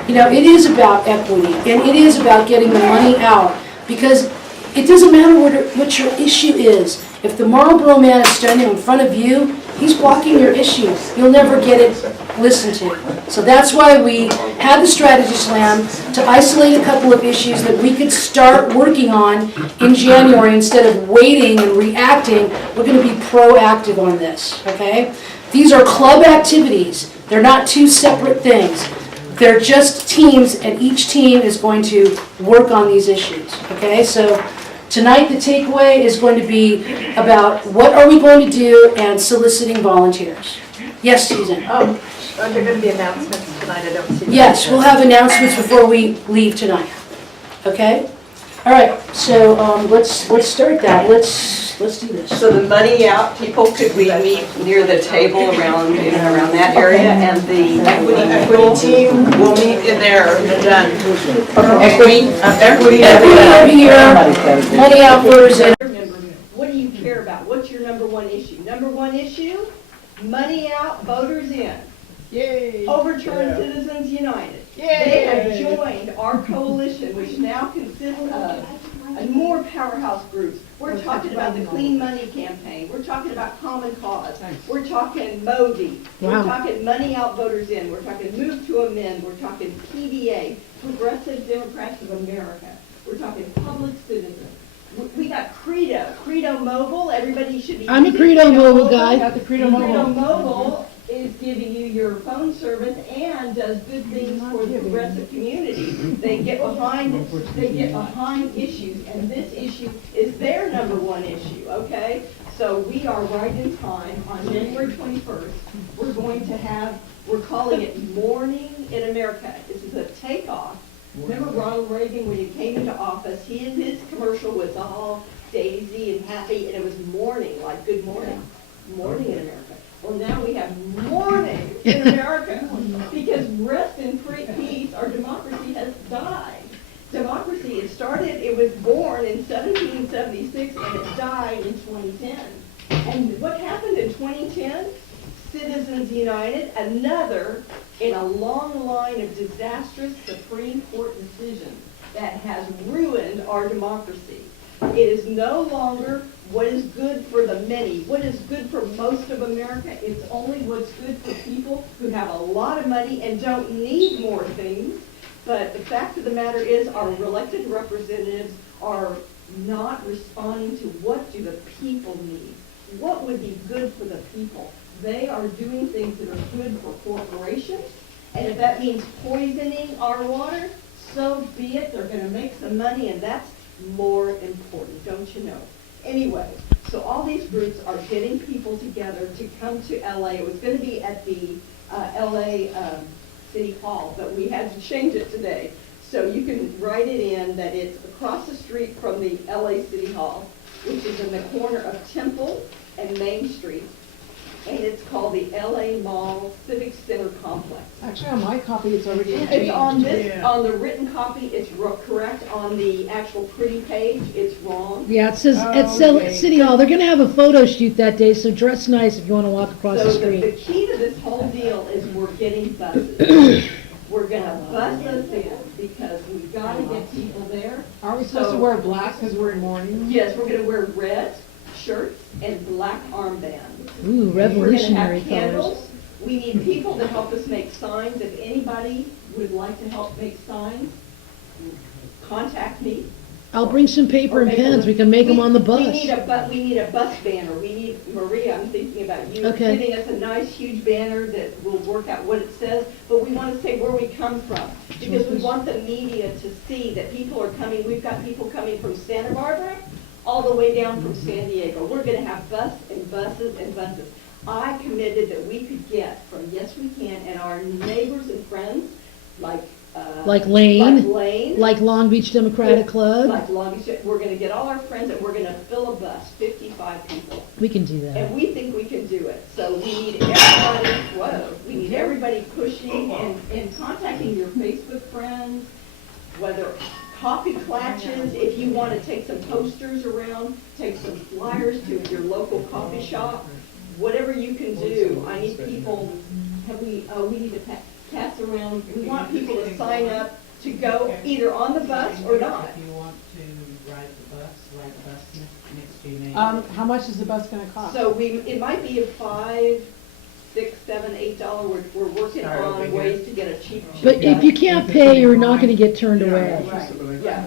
It is about equity, and it is about getting the money out, because it doesn't matter what your issue is. If the Marlboro man is standing in front of you, he's blocking your issue. You'll never get it listened to. So that's why we had the strategy slam to isolate a couple of issues that we could start working on in January instead of waiting and reacting. We're going to be proactive on this, okay? These are club activities. They're not two separate things. They're just teams, and each team is going to work on these issues, okay? So tonight, the takeaway is going to be about what are we going to do and soliciting volunteers. Yes, Susan? Are there going to be announcements tonight? I don't see. Yes, we'll have announcements before we leave tonight. Okay? All right, so let's start that. Let's do this. So the Money Out people, could we meet near the table around that area, and the equity Team will meet in there, and done. equity up there? Equity over here, Money Out Voters In. What do you care about? What's your number one issue? Number one issue, Money Out, Voters In. Yay! Overturn Citizens United. Yay! They have joined our coalition, which now consists of more powerhouse groups. We're talking about the Clean Money Campaign. We're talking about Common Cause. We're talking MODI. We're talking Money Out, Voters In. We're talking Move to Amend. We're talking PDA, Progressive Democrats of America. We're talking Public Citizen. We got Credo Mobile. Everybody should be. I'm a Credo Mobile guy. Got the Credo Mobile. Credo Mobile is giving you your phone service and does good things for the progressive community. They get behind issues, and this issue is their number one issue, okay? So we are right in time. On January 21st, we're calling it Morning in America. This is a takeoff. Remember Ronald Reagan, when he came into office, his commercial was all daisy and happy, and it was morning, like good morning. Morning in America. Well, now we have morning in America because rest in peace, our democracy has died. Democracy, it was born in 1776 and it died in 2010. And what happened in 2010? Citizens United, another in a long line of disastrous Supreme Court decisions that has ruined our democracy. It is no longer what is good for the many, what is good for most of America. It's only what's good for people who have a lot of money and don't need more things. But the fact of the matter is our elected representatives are not responding to what do the people need. What would be good for the people? They are doing things that are good for corporations. And if that means poisoning our water, so be it. They're going to make some money, and that's more important, don't you know? Anyway, so all these groups are getting people together to come to LA. It was going to be at the LA City Hall, but we had to change it today. So you can write it in that it's across the street from the LA City Hall, which is in the corner of Temple and Main Street. And it's called the LA Mall Civic Center Complex. Actually, on my copy, it's already It's changed. on the written copy, it's correct. On the actual pretty page, it's wrong. Yeah, it says at City Hall, they're gonna have a photo shoot that day, so dress nice if you wanna walk across the So the street. key to this whole deal is we're getting buses. We're gonna bus us in because we've gotta get people there. Are we supposed to wear black because we're in mourning? Yes, we're gonna wear red shirts and black armbands. Ooh, revolutionary We're gonna have colors. candles. We need people to help us make signs. If anybody would like to help make signs, contact me. I'll bring some paper and pens, we can make them on the bus. We need a bus banner. We need, Maria, I'm thinking about you, Okay. giving us a nice huge banner that will work out what it says, but we want to say where we come from. Because we want the media to see that people are coming. We've got people coming from Santa Barbara all the way down from San Diego. We're going to have bus and buses and buses. I committed that we could get from Yes We Can and our neighbors and friends, like Lane, Lane, like Long Beach Democratic Club. like Long Beach. We're going to get all our friends and we're going to fill a bus, 55 people. We can do that. And we think we can do it. So we need everybody, we need everybody pushing and contacting your Facebook friends, whether coffee clutches, if you want to take some posters around, take some flyers to your local coffee shop, whatever you can do. I need people, we need to pass around, we want people to sign up to go either on the bus or not. If you want to ride the bus next to your name. How much is the bus gonna cost? So it might be a $5, $6, $7, $8. We're working on ways to get a cheap. But if you can't pay, you're not gonna get turned away. Yeah.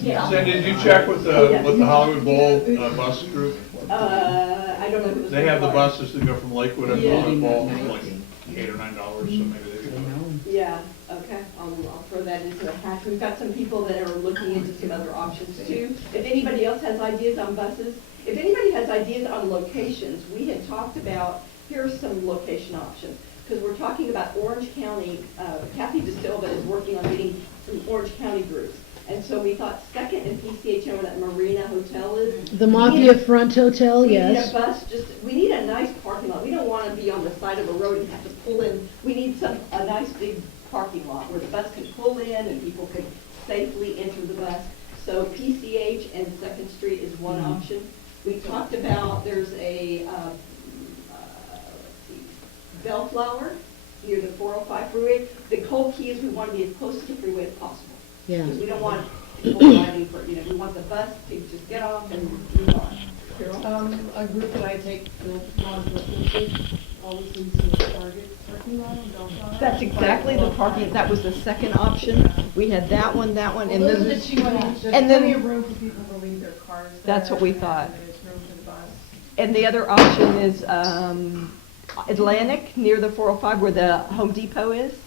Yeah. Cindy, did you check with the Hollywood Bowl bus group? I don't know. Who They have the buses that go from Lakewood up to Yeah. Hollywood Bowl, for like $8 or $9, so maybe they could. Yeah, okay, I'll throw that into a hat. We've got some people that are looking into some other options too. If anybody else has ideas on buses, if anybody has ideas on locations, we had talked about, here's some location options. Because we're talking about Orange County, Kathy DeSilva is working on getting some Orange County groups. And so we thought Second and PCH, where that Marina Hotel is. The Mafia Front Hotel, yes. We need a bus, we need a nice parking lot. We don't want to be on the side of a road and have to pull in. We need a nice big parking lot where the bus can pull in and people can safely enter the bus. So PCH and Second Street is one option. We talked about, there's a Bellflower near the 405 freeway. The cold key is we want to be as close to the freeway as possible. Yeah. Because we don't want people driving for, we want the bus to just get off and move on. Carol? A group that I take, always leads to the Target parking lot in downtown. That's exactly the parking, that was the second option. We had that one, and Those are then. the two ones. There's and then- plenty of room for people to leave their cars there. That's what we thought. And there's room for the bus. And the other option is Atlantic, near the 405 where the Home Depot is,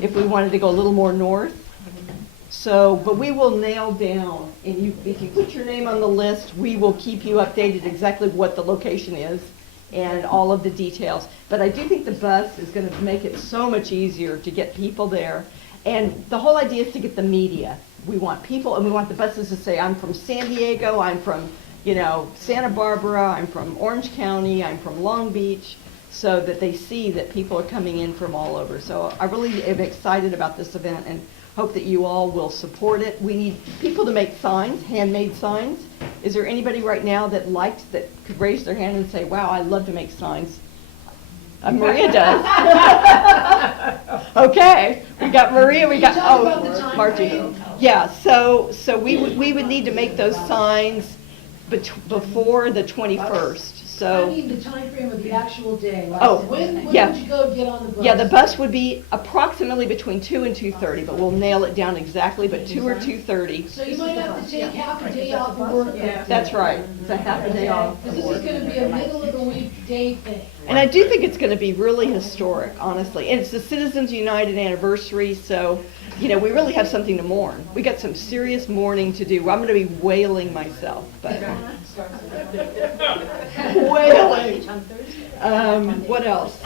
if we wanted to go a little more north. So, but we will nail down, and if you put your name on the list, we will keep you updated exactly what the location is and all of the details. But I do think the bus is going to make it so much easier to get people there. And the whole idea is to get the media. We want people, and we want the buses to say, I'm from San Diego, I'm from, Santa Barbara, I'm from Orange County, I'm from Long Beach, so that they see that people are coming in from all over. So I really am excited about this event and hope that you all will support it. We need people to make signs, handmade signs. Is there anybody right now that could raise their hand and say, wow, I love to make signs? Maria does. Okay, we got Maria, we got, Margie. Yeah, so we would need to make those signs before the 21st. So, I mean the time frame of the actual day. Like when yeah. would you go get on the bus? Yeah, the bus would be approximately between 2 and 2:30, but we'll nail it down exactly, but 2 or 2:30. So you might have to take half a day off of work. That's right, it's a half a day off. Because this is going to be a middle of the week day thing. And I do think it's going to be really historic, honestly. And it's the Citizens United anniversary, so, we really have something to mourn. We got some serious mourning to do. I'm going to be wailing myself, but wailing. What else?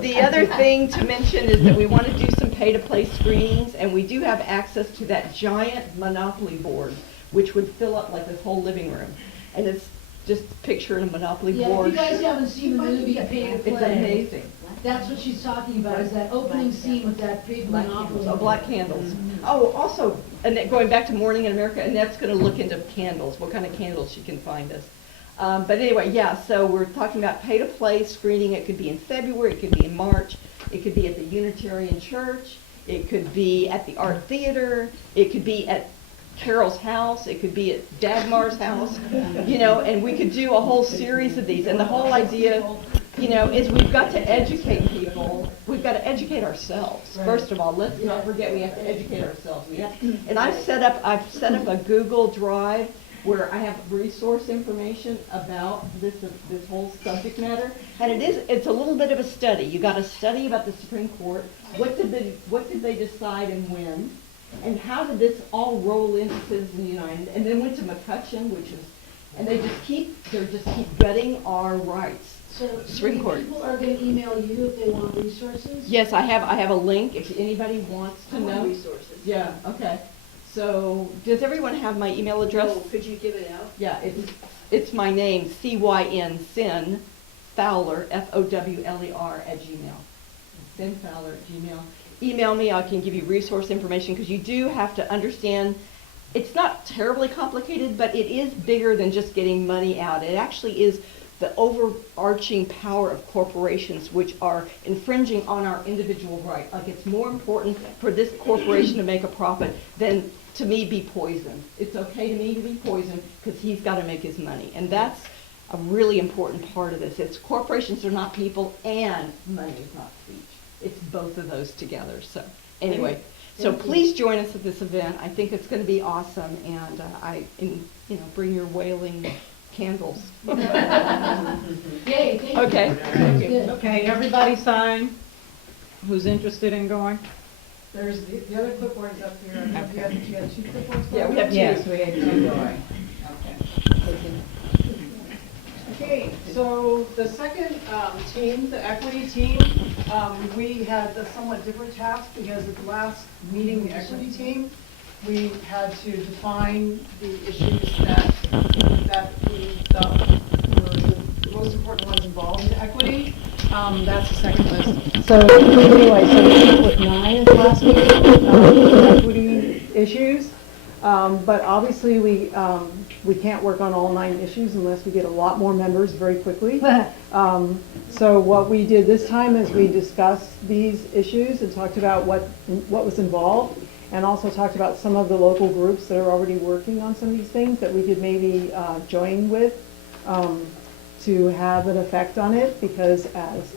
The other thing to mention is that we want to do some pay-to-play screenings, and we do have access to that giant Monopoly board, which would fill up like this whole living room. And it's just picturing a Monopoly board. If you guys haven't seen the movie Pay to Play, it's amazing. That's what she's talking about, is that opening scene with that big Monopoly. Oh, black candles. Oh, also, and then going back to Morning in America, and that's going to look into candles, what kind of candles she can find us. But anyway, yeah, so we're talking about pay-to-play screening. It could be in February, it could be in March, it could be at the Unitarian Church, it could be at the Art Theater, it could be at Carol's house, it could be at Dagmar's house, and we could do a whole series of these. And the whole idea, is we've got to educate people. We've got to educate ourselves. First of all, let's not forget we have to educate ourselves. And I've set up a Google Drive where I have resource information about this whole subject matter. And it's a little bit of a study. You got to study about the Supreme Court. What did they decide and when? And how did this all roll into Citizens United? And then went to McCutcheon, and they just keep gutting our rights. So Supreme Court. People are going to email you if they want resources? Yes, I have a link if anybody wants to know. Resources. Yeah, okay. So does everyone have my email address? No, could you give it out? Yeah, it's my name, CYN, Sin Fowler, FOWLER @gmail. Sin Fowler @gmail. Email me, I can give you resource information, because you do have to understand, it's not terribly complicated, but it is bigger than just getting money out. It actually is the overarching power of corporations, which are infringing on our individual right. Like, it's more important for this corporation to make a profit than to me be poisoned. It's okay to me to be poisoned because he's got to make his money. And that's a really important part of this. It's corporations are not people, and money is not speech. It's both of those together. So anyway, so please join us at this event. I think it's going to be awesome, and bring your wailing candles. Yay, thank you. Okay. Sounds good. Okay, everybody sign. Who's interested in going? There's the other clipboards up here. You have 2 clipboards? Yeah, we have two. Yes, we have 2 going. Okay, so the second team, the equity team, we had a somewhat different task because at the last meeting, the equity team, we had to define the issues that we thought were the most important ones involved in equity. That's the second list. So anyway, so we came up with 9 last week, equity issues. But obviously we can't work on all 9 issues unless we get a lot more members very quickly. So what we did this time is we discussed these issues and talked about what was involved, and also talked about some of the local groups that are already working on some of these things that we could maybe join with to have an effect on it, because as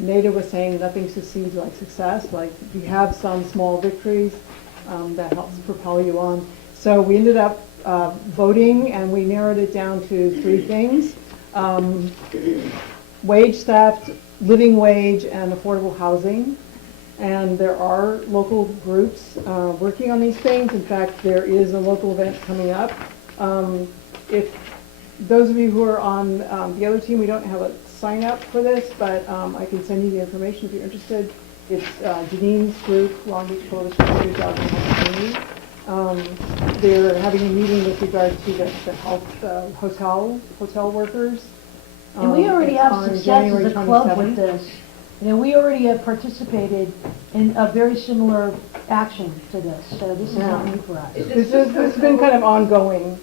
Nada was saying, nothing succeeds like success. Like, you have some small victories that helps propel you on. So we ended up voting, and we narrowed it down to 3 things. wage theft, living wage, and affordable housing. And there are local groups working on these things. In fact, there is a local event coming up. If those of you who are on the other team, we don't have a sign up for this, but I can send you the information if you're interested. It's Janine's group, Long Beach Coalition for Good Jobs and Health Community. They're having a meeting with regard to the health hotel workers. And we already It's have on success January as a club 27th. with this. You know, we already have participated in a very similar action to this, so this is not new for us. This has been kind of ongoing.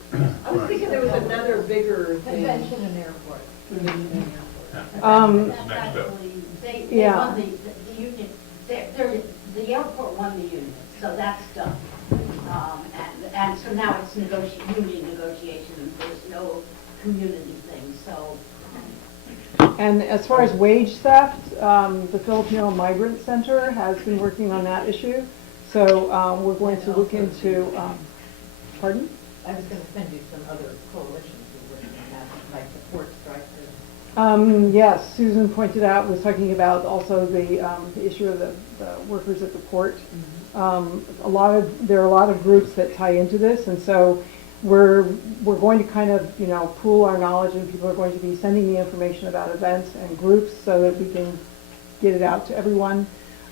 I was thinking there was another bigger thing. Convention and airport. Next up. They Yeah. won the union, the airport won the union, so that's done. And so now it's union negotiation, there's no community thing, so. And as far as wage theft, the Filipino Migrant Center has been working on that issue. So we're going to look into, pardon? I was gonna send you some other coalitions who were working on that, like the port strikers. Yes, Susan pointed out, was talking about also the issue of the workers at the port. There are a lot of groups that tie into this, and so we're going to kind of, pool our knowledge, and people are going to be sending me information about events and groups so that we can get it out to everyone.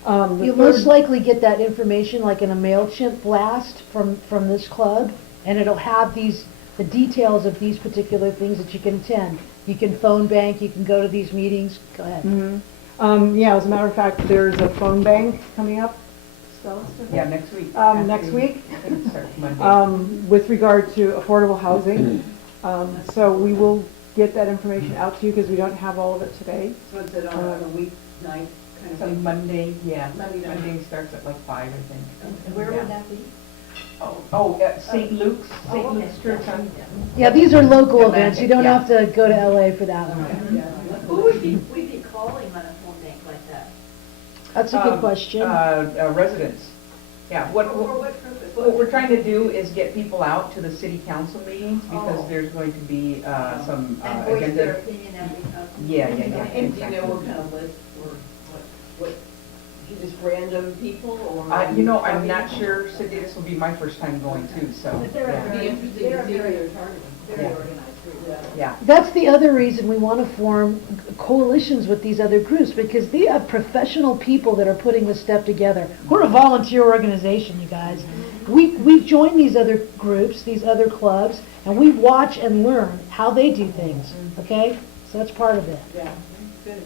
You'll most likely get that information like in a MailChimp blast from this club, and it'll have the details of these particular things that you can attend. You can phone bank, you can go to these meetings. Go ahead. Mm-hmm. Yeah, as a matter of fact, there's a phone bank coming up. Yeah, next week. Next week. I think it starts Monday. With regard to affordable housing. So we will get that information out to you because we don't have all of it today. So is it on a weeknight kind of So thing? Monday, yeah. Monday night. Monday starts at like 5, I think. And where would that be? At St. Luke's, St. Luke's Church. Yeah, these are local Atlantic, events. You don't yeah. have to go to LA for that one. Who would be calling on a phone bank like that? That's a good question. Residents. Yeah, For what purpose? what we're trying to do is get people out to the city council meetings because there's going to be some And voice their agenda. opinion and become. Yeah. And do you exactly. know what kind of list or what, just random people or? I'm not sure, Cindy, this will be my first time going too, so. But they're yeah. very interesting to see who you're targeting. Yeah. Very organized group. Yeah. That's the other reason we want to form coalitions with these other groups, because they have professional people that are putting this stuff together. We're a volunteer organization, you guys. We join these other groups, these other clubs, and we watch and learn how they do things, okay? So that's part of it. Yeah, good.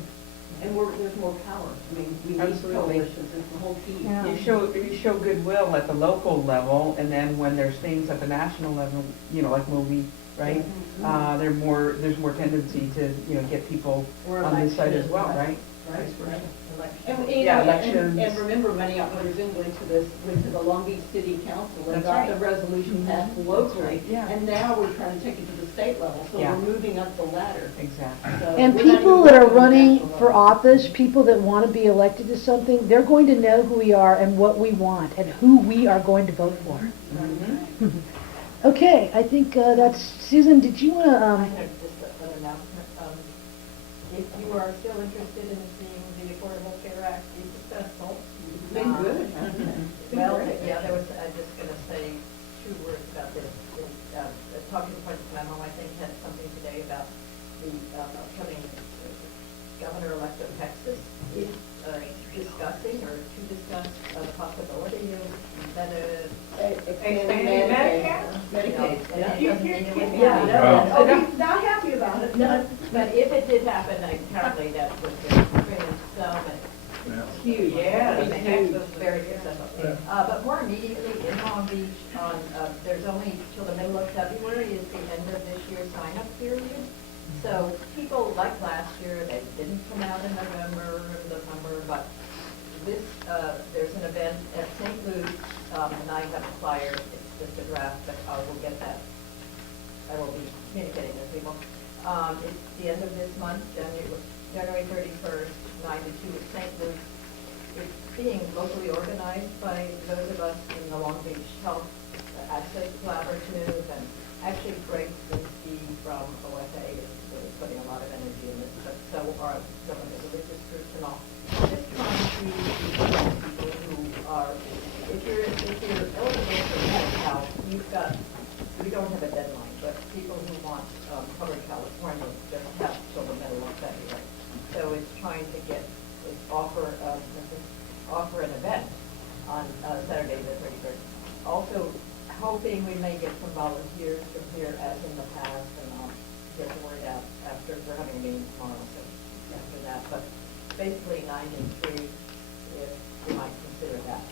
And there's more power. I mean, we need Absolutely. coalitions, it's the whole team. Yeah. You show goodwill at the local level, and then when there's things at the national level, like MOVI, right? There's more tendency to, get people Or on this side as elections, well, right? Right. Yeah, And elections. remember, many outgoers in went to the Long Beach City Council and That's got right. the resolution passed locally. Yeah. And now we're trying to take it to the state level, so Yeah. we're moving up the ladder. Exactly. So And we're not people even that are working on running national for level. office, people that want to be elected to something, they're going to know who we are and what we want and who we are going to vote for. Okay, I think that's, Susan, did you want I to, had just an announcement. If you are still interested in seeing the Affordable Care Act be successful. It's been good, hasn't it? Well, yeah, I'm just going to say 2 words about this. Talking Point Memo, I think, had something today about the upcoming governor-elect of Texas is discussing or to discuss the possibility of Expanded Medicaid. Medicaid. And that doesn't mean it would Yeah, happen. no, no, he's not happy about it. No, but if it did happen, apparently that would bring in so many. Huge. Yeah, It's it huge. was very successful. But more immediately in Long Beach, there's only till the middle of February is the end of this year's sign-up period. So people like last year, they didn't come out in November or December, but this, there's an event at St. Luke's, and I have a flyer, it's just a draft, but I will get that. I will be communicating with people. It's the end of this month, January 31st, 9 to 2 at St. Luke's. It's being locally organized by those of us in the Long Beach Health Access Collaborative, and actually Greg Linsky from OFA is really putting a Southern California just have till the middle of February. So it's trying to offer an event on Saturday the 31st. Also hoping we may get some volunteers from here as in the past, and I'll get the word out after, we're having a meeting tomorrow, so after that. But basically 9 and 3, if you might consider that.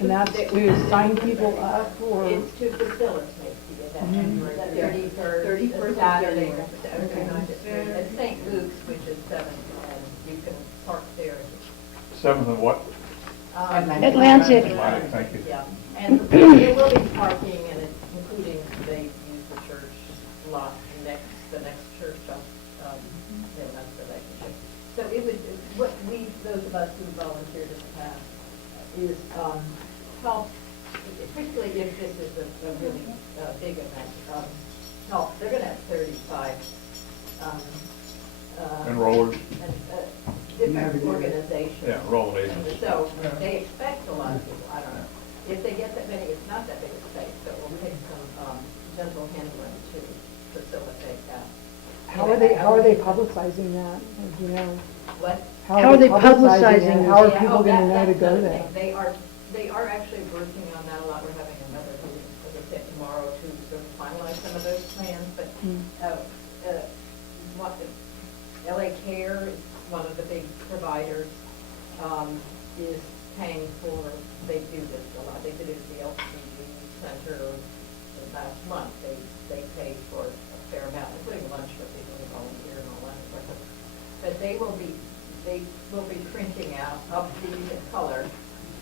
And that's to sign people up or? It's to facilitate the event. The 31st Saturday, Saturday night at St. Luke's, which is 7th, and you can park there. 7th of what? Atlantic. Thank you. Yeah, and there will be parking, and it's including, they use the church lot the next church up, in that relationship. So it would, what we, those of us who volunteered in the past, is help, particularly if this is a really big event, help, they're going to have 35 Enrollers. Different organizations. Yeah, enrollment agents. So they expect a lot of people, I don't know. If they get that many, it's not that big a space, so it will take some gentle handling to facilitate that. How are they publicizing that? Or do you know? What? How are they publicizing it? How are people going to know to go there? They are actually working on that a lot. We're having another meeting, as I said, tomorrow to sort of finalize some of those plans. But LA Care is one of the big providers, is paying for, they do this a lot. They did it at the LCD Center last month. They paid for a fair amount, including lunch for people who volunteer and all that. But they will be printing out up these in color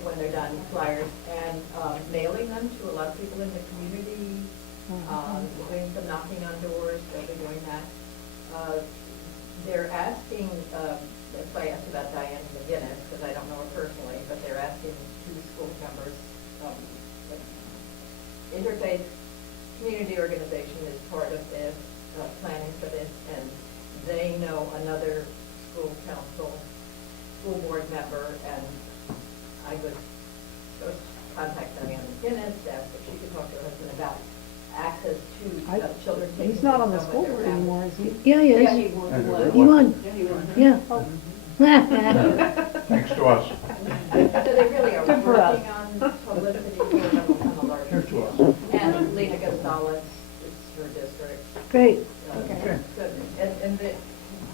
when they're done, flyers, and mailing them to a lot of people in the community, doing some knocking on doors. They'll be doing that. They're asking, that's why I asked about Diane McGinnis, because I don't know her personally, but they're asking 2 school members. Interfaith Community Organization is part of this, planning for this, and they know another school council, school board member, and I would contact Diane McGinnis, ask if she could talk to her husband about access to children. He's not on the school board anymore, is he? Yeah, he Yeah, is. he was. He won. Yeah. Thanks to us. So they really are Good for us. working on publicity on a larger scale. And Lena Gonzalez is her district. Great. Okay. Good. And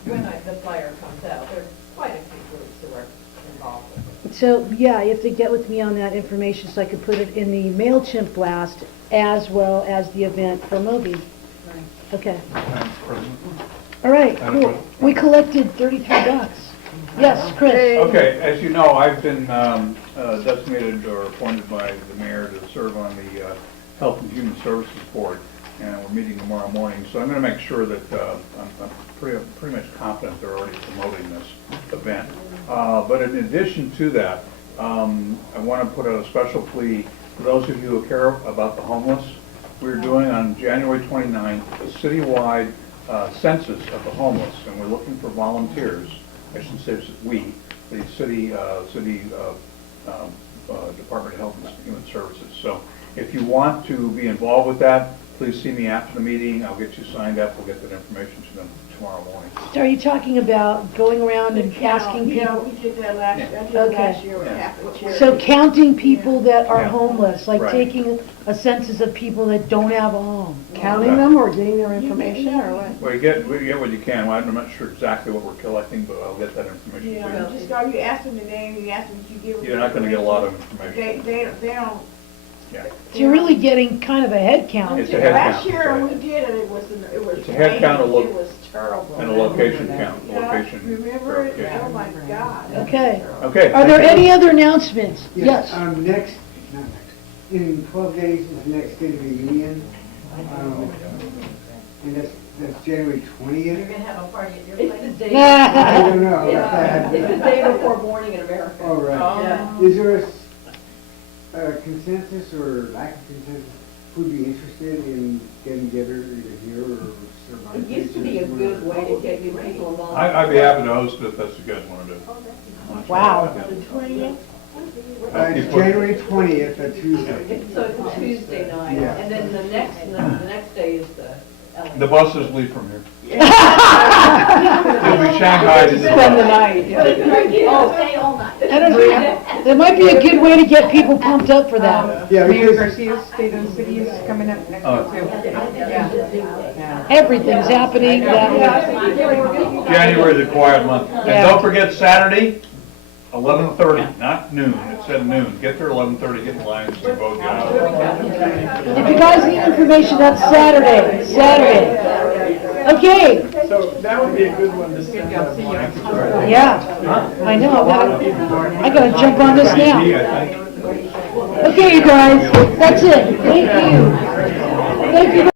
when the flyer comes out, there are quite a few groups who are involved with it. So, yeah, you have to get with me on that information so I can put it in the MailChimp blast as well as the event for Moby. Okay. Thanks, President. All right, cool. We collected 33 bucks. Yes, Chris. Okay, as you know, I've been designated or appointed by the mayor to serve on the Health and Human Services Board, and we're meeting tomorrow morning. So I'm going to make sure that I'm pretty much confident they're already promoting this event. But in addition to that, I want to put out a special plea for those of you who care about the homeless. We're doing on January 29th a citywide census of the homeless, and we're looking for volunteers. I should say we, the city Department of Health and Human Services. So if you want to be involved with that, please see me after the meeting. I'll get you signed up. We'll get that information to them tomorrow morning. So are you talking about going around and asking Yeah, people? we did that last, I did Okay. last year with Catholic Charity. So counting people that are Yeah. homeless, like Right. taking a census of people that don't have a home. Counting them or getting their information or what? Well, you get what you can. Well, I'm not sure exactly what we're collecting, but I'll get that information Yeah, to you. just go, you ask them the name, you ask them what you give them. You're not going to get a lot of They information. don't. Yeah. So you're really getting kind of a head count. It's a head Last count, year right. we did it, it was It's a head count, raining, look- it was terrible. And a location count, Yeah, location remember it? verification. Oh my God. Okay. Okay. Are there thank you. any other announcements? Yes. Not next, in 12 days is the next State of the Union. And that's January 20th. You're going to have a party at your place? It's the day, I don't know. it's the day before morning in America. All right. Yeah. Is there a consensus or lack of consensus? Who'd be interested in getting together either here or somewhere? It used to be a good way to get new people involved. I'd be happy to host it if that's what you guys want to do. Wow. The 20th? It's January 20th, a Tuesday. So it's a Tuesday night, Yeah. and then the next day is the LA. buses leave from here. They'll be Shanghai to Spend the night, yeah. Oh, stay all night. I don't know, that might be a good way to get people pumped up for that. Yeah, Mayor because, Garcia's State of the City is coming up next Oh. week too. Everything's happening that way. January is a quiet month. And Yeah. don't forget Saturday, 11:30, not noon. It said noon. Get there 11:30, get in line, so you vote, get out. If you guys need information, that's Saturday. Okay, So that would be a good one to send out. yeah, I know, I gotta jump on this now. I think. Okay, you guys, that's it, thank you. Thank you.